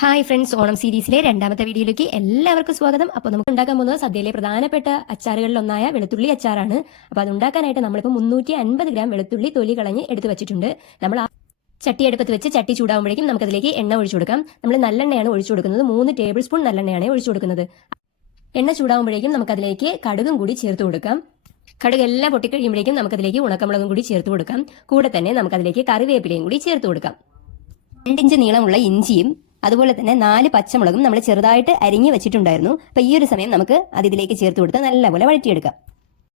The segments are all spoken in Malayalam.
ഹായ് ഫ്രണ്ട്സ്, ഓണം സീരീസിലെ രണ്ടാമത്തെ വീഡിയോയിലേക്ക് എല്ലാവർക്കും സ്വാഗതം. അപ്പോൾ നമുക്ക് ഉണ്ടാക്കാൻ പോകുന്നത് സദ്യയിലെ പ്രധാനപ്പെട്ട അച്ചാറുകളിൽ ഒന്നായ വെളുത്തുള്ളി അച്ചാറാണ്. അപ്പോൾ അത് ഉണ്ടാക്കാനായിട്ട് നമ്മളിപ്പോൾ 350 ഗ്രാം വെളുത്തുള്ളി തൊലി കളഞ്ഞ് എടുത്ത് വെച്ചിട്ടുണ്ട്. നമ്മൾ ചട്ടി അടുപ്പത്ത് വെച്ച് ചട്ടി ചൂടാകുമ്പോഴേക്കും നമുക്കതിലേക്ക് എണ്ണ ഒഴിച്ചു കൊടുക്കാം. നമ്മൾ നല്ലെണ്ണയാണ് ഒഴിച്ചു കൊടുക്കുന്നത്. 3 ടേബിൾ സ്പൂൺ നല്ലെണ്ണയാണ് ഒഴിച്ചു കൊടുക്കുന്നത്. എണ്ണ ചൂടാകുമ്പോഴേക്കും നമുക്കതിലേക്ക് കടുകും കൂടി ചേർത്ത് കൊടുക്കാം. കടുക് എല്ലാം പൊട്ടിക്കഴിയുമ്പോഴേക്കും നമുക്കതിലേക്ക് ഉണക്കമുളകും കൂടി ചേർത്ത് കൊടുക്കാം. കൂടെ തന്നെ നമുക്കതിലേക്ക് കറിവേപ്പിലയും കൂടി ചേർത്ത് കൊടുക്കാം. 2 ഇഞ്ച് നീളമുള്ള ഇഞ്ചിയും അതുപോലെ തന്നെ 4 പച്ചമുളകും നമ്മൾ ചെറുതായിട്ട് അരിഞ്ഞു വെച്ചിട്ടുണ്ടായിരുന്നു. അപ്പൊ ഈ ഒരു സമയം നമുക്ക് അത് ഇതിലേക്ക് ചേർത്ത് കൊടുത്ത് നല്ലപോലെ വഴറ്റിയെടുക്കാം.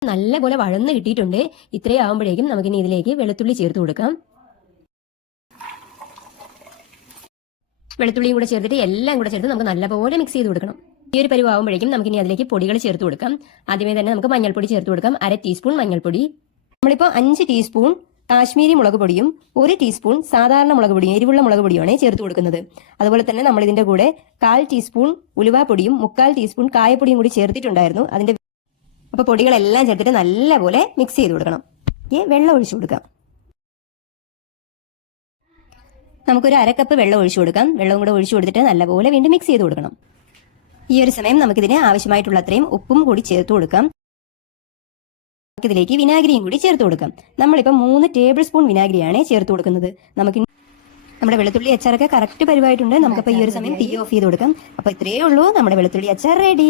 നല്ലപോലെ വഴന്ന് കിട്ടിയിട്ടുണ്ട്. ഇത്രയും ആകുമ്പോഴേക്കും നമുക്കിനി ഇതിലേക്ക് വെളുത്തുള്ളി ചേർത്ത് കൊടുക്കാം. വെളുത്തുള്ളിയും കൂടെ ചേർത്തിട്ട് എല്ലാം കൂടെ ചേർത്ത് നമുക്ക് നല്ലപോലെ മിക്സ് ചെയ്ത് കൊടുക്കണം. ഈ ഒരു പരുവാകുമ്പോഴേക്കും നമുക്കിനി അതിലേക്ക് പൊടികൾ ചേർത്ത് കൊടുക്കാം. ആദ്യമേ തന്നെ നമുക്ക് മഞ്ഞൾപ്പൊടി ചേർത്ത് കൊടുക്കാം. 1/2 ടീസ്പൂൺ മഞ്ഞൾപ്പൊടി. നമ്മളിപ്പോൾ 5 ടീസ്പൂൺ കാശ്മീരി മുളക് പൊടിയും 1 ടീസ്പൂൺ സാധാരണ മുളക് പൊടിയും എരിവുള്ള മുളക് പൊടിയുമാണ് ചേർത്ത് കൊടുക്കുന്നത്. അതുപോലെ തന്നെ നമ്മൾ ഇതിന്റെ കൂടെ 1/4 ടീസ്പൂൺ ഉലുവാപ്പൊടിയും 3/4 ടീസ്പൂൺ കായപ്പൊടിയും കൂടി ചേർത്തിട്ടുണ്ടായിരുന്നു. അപ്പോൾ പൊടികളെല്ലാം ചേർത്തിട്ട് നല്ലപോലെ മിക്സ് ചെയ്ത് കൊടുക്കണം. വെള്ളം ഒഴിച്ചു കൊടുക്കാം. നമുക്കൊരു 1/2 കപ്പ് വെള്ളം ഒഴിച്ചു കൊടുക്കാം. വെള്ളവും കൂടെ ഒഴിച്ചു കൊടുത്തിട്ട് നല്ലപോലെ വീണ്ടും മിക്സ് ചെയ്ത് കൊടുക്കണം. ഈ ഒരു സമയം നമുക്കിതിന് ആവശ്യമായിട്ടുള്ള അത്രയും ഉപ്പും കൂടി ചേർത്ത് കൊടുക്കാം. ഇതിലേക്ക് വിനാഗിരിയും കൂടി ചേർത്ത് കൊടുക്കാം. നമ്മളിപ്പോൾ 3 ടേബിൾ സ്പൂൺ വിനാഗിരിയാണ് ചേർത്ത് കൊടുക്കുന്നത്. നമുക്ക് നമ്മുടെ വെളുത്തുള്ളി അച്ചാറൊക്കെ കറക്റ്റ് പരിവായിട്ടുണ്ട്. നമുക്കപ്പോൾ ഈ ഒരു സമയം തീ ഓഫ് ചെയ്ത് കൊടുക്കാം. അപ്പോൾ ഇത്രയേ ഉള്ളൂ, നമ്മുടെ വെളുത്തുള്ളി അച്ചാർ റെഡി.